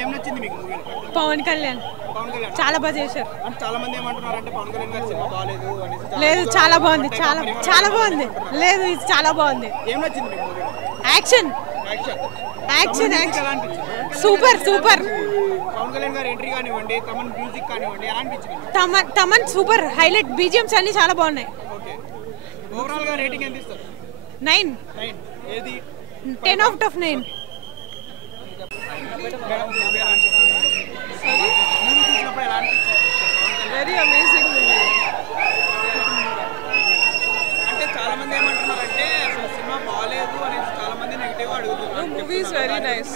ఏం నచ్చింది మీకు మూవీలో? పవన్ కళ్యాణ్ చాలా బాగా చేశారు. చాలా మంది ఏమంటున్నారు అంటే పవన్ కళ్యాణ్ గారి సినిమా బాగాలేదు అనేసి. లేదు చాలా బాగుంది, చాలా బాగుంది. లేదు ఇది చాలా బాగుంది. ఏం నచ్చింది మీకు మూవీలో? Action action super super. Pawan Kalyan గారి ఎంట్రీ కానివ్వండి, తమన్ మ్యూజిక్ కానివ్వండి, ఎలా అనిపించింది? Thaman super highlight. బీజిఎమ్స్ అన్ని చాలా బాగున్నాయి. ఓకే, ఓవరాల్ గా రేటింగ్ ఎంత ఇస్తారు? 9. ఏది 10/9. Very amazing movie. అంటే చాలా మంది ఏమంటున్నారంటే అసలు సినిమా బాగాలేదు అనేసి చాలా మంది నెగటివ్ అడుగుతున్నారు. Movie is very nice.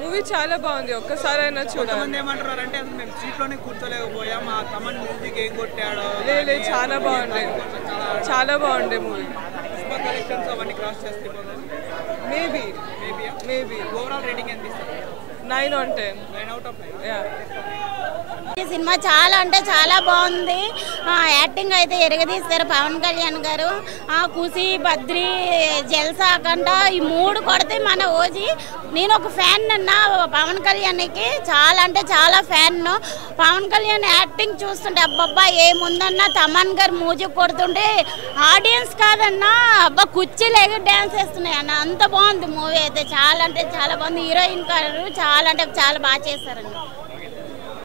Movie చాలా బాగుంది, ఒక్కసారైనా చూడాలి. మంది ఏమంటున్నారంటే అసలు మేము సీట్ లోనే కూర్చోలేకపోయాం, ఆ తమన్ మ్యూజిక్ ఏం కొట్టాడో. లేదు చాలా బాగుండే, చాలా బాగుండే మూవీ. కలెక్షన్స్ అవన్నీ క్రాస్ చేస్తే మేబీ ఓవరాల్ రేటింగ్ ఎంత ఇస్తారు? 9/10. 9/9. ఈ సినిమా చాలా అంటే చాలా బాగుంది. యాక్టింగ్ అయితే ఎరగదీస్తారు పవన్ కళ్యాణ్ గారు. ఖుషి, బద్రి, జల్సా కంట ఈ 3 కొడితే మన ఓజీ. నేను ఒక ఫ్యాన్ అన్న పవన్ కళ్యాణ్కి, చాలా అంటే చాలా ఫ్యాన్. పవన్ కళ్యాణ్ యాక్టింగ్ చూస్తుంటే అబ్బబ్బా ఏముందన్నా, తమన్ గారు మ్యూజిక్ కొడుతుంటే ఆడియన్స్ కాదన్నా అబ్బా కుర్చీలేగి డ్యాన్స్ వేస్తున్నాయి అన్న. అంత బాగుంది మూవీ అయితే, చాలా అంటే చాలా బాగుంది. హీరోయిన్ గారు చాలా అంటే చాలా బాగా చేశారండి.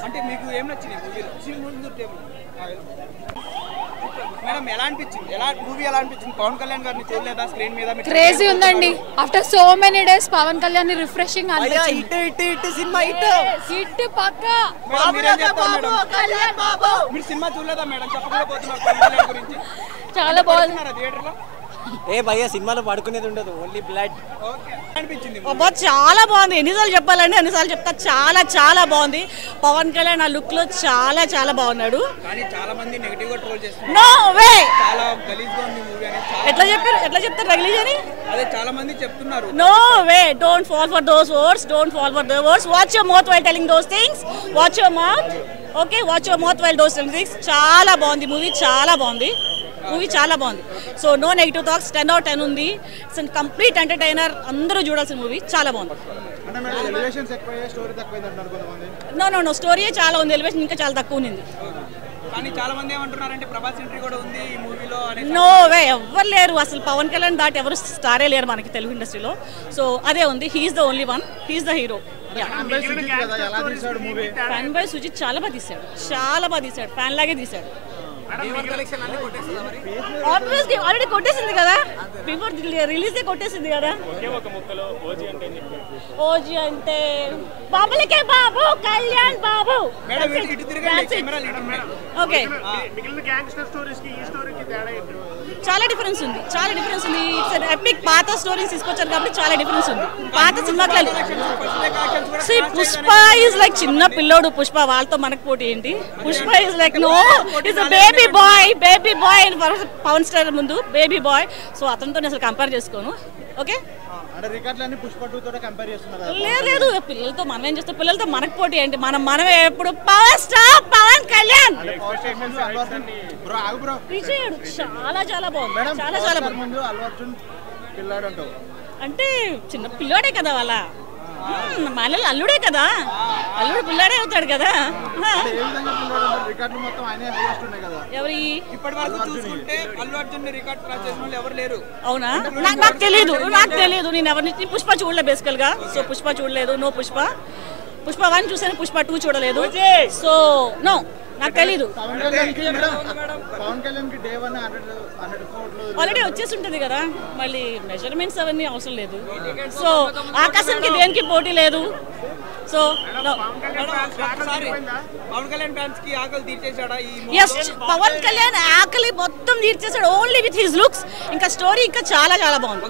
అంటే మీకు ఏం నచ్చింది మూవీలో? మేడం ఎలా అనిపించింది? మూవీ ఎలా అనిపించింది? పవన్ కళ్యాణ్ గారిని చూడలేదా స్క్రీన్ మీద? క్రేజీ ఉందండి. After so many days Pawan Kalyan ని రిఫ్రెషింగ్ అనిపించింది. సినిమా హిట్ పక్కా. మీరు సినిమా చూడలేదా మేడం? చెప్పకపోతున్నారు పవన్ కళ్యాణ్ గురించి. చాలా బాగుంది థియేటర్ లో. ఏ భయ్యా సినిమాలో పడుకునేది ఉండదు, ఓన్లీ బ్లడ్. అనిపించింది చాలా బాగుంది. ఎన్నిసార్లు చెప్పాలండి అన్నిసార్లు చెప్తా. చాలా చాలా బాగుంది. పవన్ కళ్యాణ్ ఆ లుక్ లో చాలా చాలా బాగున్నాడు. కానీ చాలా మంది నెగటివ్ గా ట్రోల్ చేస్తున్నారు. నో వే, చాలా గలీజ్ గా ఉంది మూవీ అనేది. ఎట్లా చెప్తారు గలీజ్ అని? అదే చాలా మంది చెప్తున్నారు. No way, don't fall for those words. Don't fall for those words. Watch your mouth while telling those things. Watch your mouth. Okay, watch your mouth while those things. చాలా బాగుంది మూవీ, చాలా బాగుంది మూవీ, చాలా బాగుంది. So no negative talks. 10/10 ఉంది. It's complete entertainer. అందరూ చూడాల్సిన movie, చాలా బాగుంది. నో స్టోరీ చాలా ఉంది, ఎలివేషన్ ఇంకా చాలా తక్కువ ఉంది. కానీ చాలా మంది ఏమంటున్నారంటే ప్రభాస్ ఎంట్రీ కూడా ఉంది ఈ మూవీలో. నో వే, ఎవ్వరు లేరు అసలు. పవన్ కళ్యాణ్ దాటి ఎవరు స్టారే లేరు మనకి తెలుగు ఇండస్ట్రీలో. సో అదే ఉంది. He's the only one, he's the hero. Fan by Sujeeth చాలా బాగా తీశాడు, చాలా బాగా తీశాడు. ఫ్యాన్ లాగే తీశాడు. ఆల్రెడీ కొట్టేసింది కదా, బిఫోర్ రిలీజ్ కొట్టేసింది కదా. ఓజీ అంటే బాబులకే బాబు, కళ్యాణ్ బాబు. ఓకే, చాలా డిఫరెన్స్ ఉంది, చాలా డిఫరెన్స్ ఉంది. It's epic. పాత స్టోరీస్ తీసుకొచ్చారు కాబట్టి చాలా డిఫరెన్స్ ఉంది. పాత సినిమాకి పుష్ప ఈజ్ లైక్ చిన్న పిల్లోడు. పుష్ప వాళ్ళతో మనకు పోటీ ఏంటి? Pushpa is like no, is a baby boy Pawan star ముందు బేబీ బాయ్. సో అతనితో అసలు కంపేర్ చేసుకోను. ఓకే, లేదు పిల్లలతో మనం ఏం చేస్తాం? పిల్లలతో మనకు పోటీ ఏంటి? మనమే ఎప్పుడు పవర్ స్టార్ పవన్ కళ్యాణ్. చాలా చాలా బాగుంది, చాలా చాలా బాగుంది. అంటే చిన్న పిల్లోడే కదా వాళ్ళ, మనల్ని అల్లుడే కదా, అల్లుడు పిల్లాడే అవుతాడు కదా. ఎవరి ఇప్పటి వరకు చూసుకుంటే అల్లు అర్జున్ రికార్డ్ క్రాస్ చేసిన వాళ్ళు ఎవరు లేరు. అవునా? నాకు తెలియదు. నేను ఎవరిని పుష్ప చూడలేదు బేసికల్ గా. సో పుష్ప చూడలేదు. నో పుష్ప 1 చూసాను, పుష్ప 2 చూడలేదు. సో నో, నాకు తెలీదు. ఆల్రెడీ వచ్చేసి ఉంటుంది కదా, మళ్ళీ మెజర్మెంట్స్ అవన్నీ అవసరం లేదు. సో ఆకాశానికి దేనికి పోటీ లేదు. సో పవన్ కళ్యాణ్ ఫ్యాన్స్ కి ఆకలి తీర్చేశాడా? పవన్ కళ్యాణ్ ఆకలి మొత్తం తీర్చేశాడు ఓన్లీ విత్ హిస్ లుక్స్. ఇంకా స్టోరీ ఇంకా చాలా చాలా బాగుంది.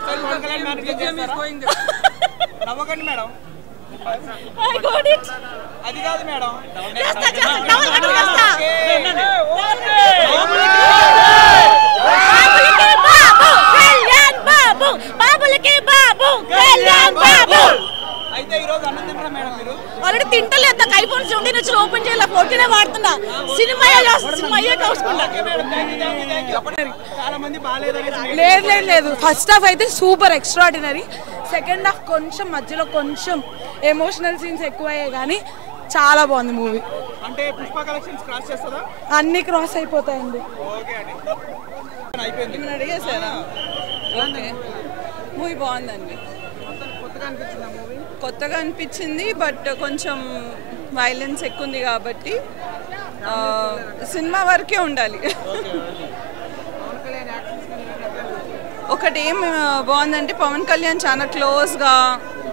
నవ్వకండి మేడం. I got it. అది కాదు మేడం. అయితే ఈ రోజు అన్నం తింటారా మేడం మీరు? ఆల్రెడీ తింటలేదు. నాకు ఐఫోన్ 17 వచ్చి ఓపెన్ చేయాలి, 14 వాడుతున్నా. సినిమా చాలా మంది బాగాలేదని. లేదు ఫస్ట్ హాఫ్ అయితే సూపర్ ఎక్స్ట్రాడినరీ. సెకండ్ హాఫ్ కొంచెం మధ్యలో కొంచెం ఎమోషనల్ సీన్స్ ఎక్కువయ్యాయి కానీ చాలా బాగుంది మూవీ. అంటే పుష్ప కలెక్షన్స్ క్రాస్ చేస్తుందా? అన్ని క్రాస్ అయిపోతాయండి. ఓకే అండి, అయిపోయింది. అడిగేసారా? ఓకే, మూవీ బాగుందండి. కొత్తగా అనిపించిందా మూవీ? కొత్తగా అనిపించింది, బట్ కొంచెం వైలెన్స్ ఎక్కువ ఉంది కాబట్టి సినిమా వరకే ఉండాలి. ఒకటి ఏం బాగుందంటే పవన్ కళ్యాణ్ చాలా క్లోజ్గా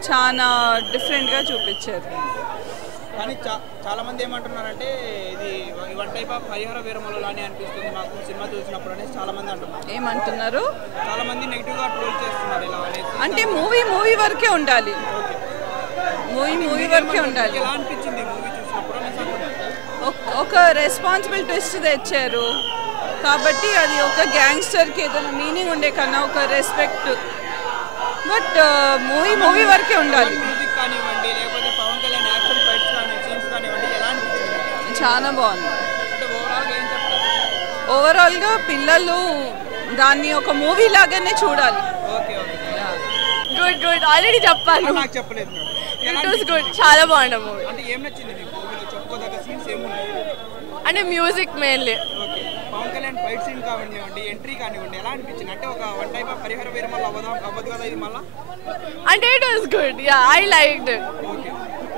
చాలా డిఫరెంట్గా చూపించారు. కానీ చాలా మంది ఏమంటున్నారంటే ఇది one type of Harihara Veeramallu లానే అనిపిస్తుంది మాకు సినిమా చూసినప్పుడు అనేసి చాలా మంది అంటున్నారు. ఏమంటున్నారు? చాలా మంది నెగిటివ్ గా ట్రోల్ చేస్తున్నారు ఇలా అనేసి. అంటే మూవీ వరకే ఉండాలి. మూవీ వరకే ఉండాలి. ఎలా అనిపించింది మూవీ చూసినప్పుడు అనేసి అంటున్నారు. ఒక రెస్పాన్సిబుల్ ట్విస్ట్ తెచ్చారు కాబట్టి అది ఒక గ్యాంగ్స్టర్కి ఏదైనా మీనింగ్ ఉండే కన్నా ఒక రెస్పెక్ట్, బట్ మూవీ వరకే ఉండాలి. మ్యూజిక్ కానివ్వండి లేకపోతే పవన్ కళ్యాణ్ యాక్షన్ ఫైట్స్ కానీ సీన్స్ కానివ్వండి ఎలా అనిపించింది? చాలా బాగుంది. అంటే ఓవరాల్గా ఏం చెప్తారు? ఓవరాల్గా పిల్లలు దాన్ని ఒక మూవీ లాగానే చూడాలి. ఓకే ఓకే, గుడ్ ఆల్రెడీ చెప్పాను. నాకు చెప్పలేదు మేడం. ఇట్ వాస్ గుడ్, చాలా బాగుంది మూవీ. అంటే ఏం నచ్చింది మీకు మూవీలో? చెప్పుకోదగ్గ సీన్స్ ఏమున్నాయి? అంటే music mainly. Okay, Pawan Kalyan fight scene కానివ్వండి ఎంట్రీ కానివ్వండి ఎలా అనిపించింది? అంటే ఒక one type of Harihara Veeramallu అవ్వదు కదా ఇది మళ్ళా? అంటే it was good, ya I liked. Okay,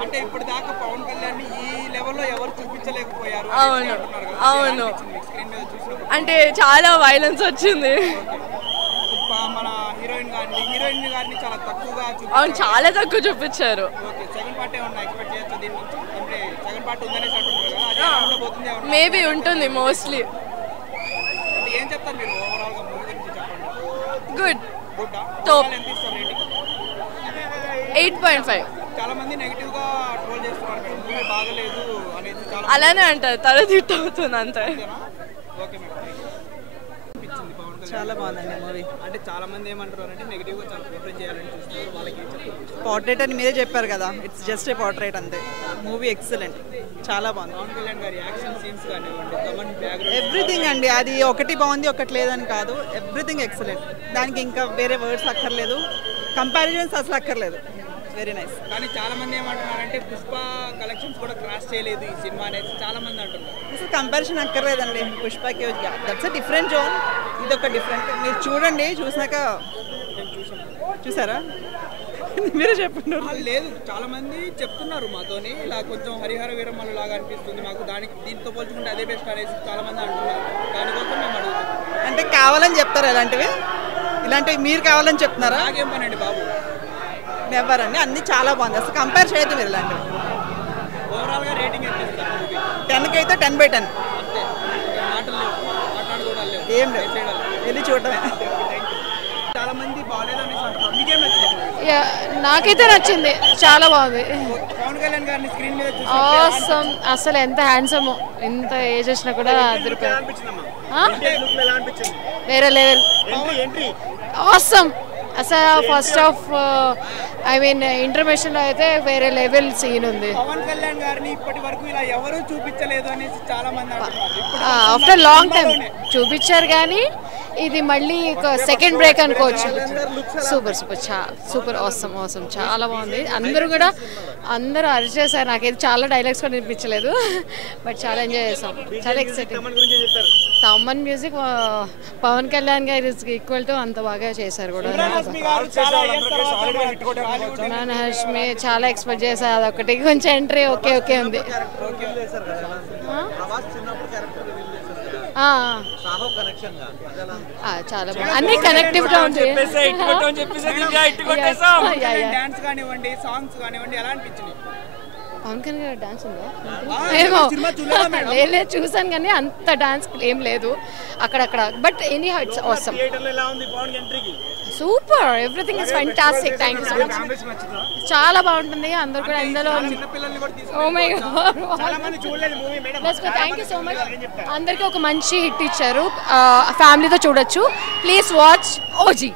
అంటే ఇప్పుడు దాకా పవన్ కళ్యాణ్ ఈ లెవెల్లో ఎవరు చూపించలేకపోయారు అవును అవును, స్క్రీన్ మీద చూసినప్పుడు. అంటే చాలా వైలెన్స్ వచ్చింది. మన హీరోయిన్ గారిని చాలా తక్కువగా అవును, చాలా తక్కువ చూపించారు. ఓకే, సెకండ్ పార్ట్ ఏమన్నా ఎక్స్పెక్ట్ చేయొచ్చు దీని నుంచి? అంటే సెకండ్ పార్ట్ ఉందనేసి అంటున్నారు కదా, అది ఎలా ఉండబోతుంది? మేబీ ఉంటుంది మోస్ట్లీ. అంటే ఏం చెప్తారు మీరు ఓవరాల్ గా మూవీ గురించి చెప్పండి. Good, good Top. ఎంత ఇస్తారు రేటింగ్? 8.5. చాలా మంది నెగిటివ్ గా ట్రోల్ చేస్తున్నారు మేడం, మూవీ బాగలేదు అనేది. చాలా అలానే అంటారు, తల తిట్టు అవుతుంది అంతే. ఓకే మేడం, అనిపించింది పవన్ కళ్యాణ్? చాలా బాగుందండి మూవీ. అంటే చాలా మంది ఏమంటారు అంటే నెగిటివ్ గా చాలా పోర్ట్రేట్ చేయాలని చూస్తున్నారు, వాళ్ళకి ఏం చెప్తారు? పోర్ట్రేట్ అని మీరే చెప్పారు కదా, ఇట్స్ జస్ట్ ఏ పోర్ట్రేట్ అంతే. మూవీ ఎక్సలెంట్, చాలా బాగుంది. పవన్ కళ్యాణ్ గారి యాక్షన్ సీన్స్ కానివ్వండి, కమన్ బ్యాక్గ్రౌండ్, ఎవ్రీథింగ్ అండి, అది ఒకటి బాగుంది ఒకటి లేదని కాదు, ఎవ్రీథింగ్ ఎక్సలెంట్. దానికి ఇంకా వేరే వర్డ్స్ అక్కర్లేదు, కంపారిజన్స్ అసలు అక్కర్లేదు. Very nice. కానీ చాలా మంది ఏమంటున్నారంటే పుష్ప కలెక్షన్స్ కూడా క్రాస్ చేయలేదు ఈ సినిమా అనేది చాలా మంది అంటున్నారు. అసలు కంపారిజన్ అక్కర్లేదండి పుష్పకి, దట్స్ అ డిఫరెంట్ జోన్, ఇది ఒక డిఫరెంట్. మీరు చూడండి, చూసినాక చూసారా? మీరే చెప్పున్నారు. లేదు, చాలా మంది చెప్తున్నారు మాతోని ఇలా కొంచెం హరిహర వీరమల్లు లాగా అనిపిస్తుంది మాకు, దానికి దీంతో పోల్చుకుంటే అదే బెస్ట్ అనేసి చాలా మంది అంటున్నారు. దానికోసం మేము అడుగుతున్నాం. అంటే కావాలని చెప్తారా ఇలాంటివి? ఇలాంటివి మీరు కావాలని చెప్తున్నారా? నాకేం పని అండి బాబు, ఎవరండి, అన్ని చాలా బాగుంది, అసలు కంపేర్ చేయొద్దు మీరు ఇలాంటివి. ఓవరాల్ గా రేటింగ్ ఎంత ఇస్తారు మూవీ? 10కి అయితే 10/10. అంతే, మాటలు లేవు, మాట్లాడుకోవడాలు లేవు, ఏం లేవు, వెళ్ళి చూడటమే. చాలా మంది బాగాలేదు అనేసి అంటున్నారు, మీకేం నచ్చింది? నాకైతే నచ్చింది, చాలా బాగుంది. పవన్ కళ్యాణ్ గారిని స్క్రీన్ మీద చూసి ఆసమ్, అసలు ఎంత హ్యాండ్సమ్, ఎంత ఏజ్ వచ్చినా కూడా అదిరిపోయింది. వేరే లెవెల్, ఆసమ్. అసలు ఫస్ట్ ఆఫ్ ఐ మీన్ ఇంటర్మేషన్ లో అయితే వేరే లెవెల్ సీన్ ఉంది. పవన్ కళ్యాణ్ గారిని ఇప్పటి వరకు ఇలా ఎవరు చూపించలేదు అనేసి చాలా మంది అంటున్నారు. ఆఫ్టర్ లాంగ్ టైం చూపించారు కానీ ఇది మళ్ళీ సెకండ్ బ్రేక్ అనుకోవచ్చు. Super super super awesome awesome, చాలా బాగుంది. అందరూ అరిచేసారు, నాకైతే చాలా డైలాగ్స్ కూడా వినిపించలేదు, బట్ చాలా ఎంజాయ్ చేసాం, చాలా ఎక్సైటింగ్. తమన్ మ్యూజిక్ పవన్ కళ్యాణ్ గారు ఈక్వల్ టు అంత బాగా చేశారు కూడా. ఇమ్రాన్ హష్మి చాలా ఎక్స్పెక్ట్ చేశారు, అదొకటి కొంచెం ఎంట్రీ ఓకే ఓకే ఉంది. చాలా బాగుంది, అన్ని కనెక్టివ్ గా ఉంది. డాన్స్ కానివ్వండి, సాంగ్స్ కానివ్వండి ఎలా అనిపించింది? పవన్ కళ్యాణ్ గారి డాన్స్ ఉందా? ఏమో లేదు, చూసాను కానీ అంత డాన్స్ ఏం లేదు అక్కడక్కడ, but anyhow it's awesome, super, everything is fantastic. Thank you so much, చాలా బాగుంటుంది. అందరు కూడా ఇందులో oh my god, thank you so much. అందరికీ ఒక మంచి హిట్ ఇచ్చారు, ఫ్యామిలీతో చూడొచ్చు. Please watch OG.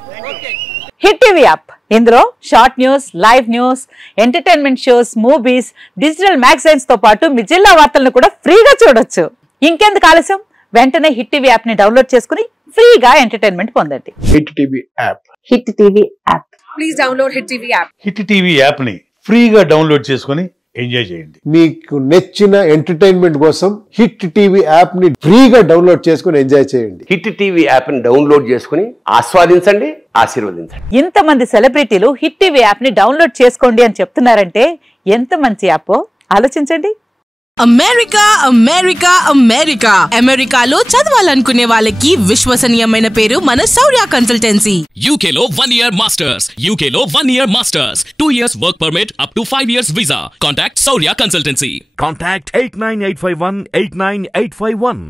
Hit TV app, ఇందులో short news, live news, entertainment shows, movies, digital magazines తో పాటు మీ జిల్లా వార్తలను కూడా ఫ్రీగా చూడొచ్చు. ఇంకెందుకు ఆలస్యం, వెంటనే హిట్ టీవీ యాప్ ని డౌన్లోడ్ చేసుకుని ఫ్రీగా ఎంటర్టైన్మెంట్ పొందండి. Hit TV app. Hit TV app. Please download Hit TV app. Hit TV యాప్ని ఫ్రీగా డౌన్లోడ్ చేసుకొని ఎంజాయ్ చేయండి. మీకు నచ్చిన ఎంటర్టైన్మెంట్ కోసం హిట్ టీవీ యాప్ ని ఫ్రీగా డౌన్లోడ్ చేసుకొని ఎంజాయ్ చేయండి. హిట్ టీవీ యాప్ ని డౌన్లోడ్ చేసుకుని ఆస్వాదించండి, ఆశీర్వదించండి. ఇంతమంది సెలబ్రిటీలు హిట్ టీవీ యాప్ ని డౌన్లోడ్ చేసుకోండి అని చెప్తున్నారంటే ఎంత మంచి యాప్ ఆలోచించండి. అమెరికా అమెరికా అమెరికా అమెరికాలో చదవాలనుకునే వాళ్ళకి విశ్వసనీయమైన పేరు మన శౌర్య కన్సల్టెన్సీ. UK లో 1 year masters, UK లో 1 year masters, 2 years work permit up to 5 years visa. Contact Shaurya Consultancy. Contact 89851 89851.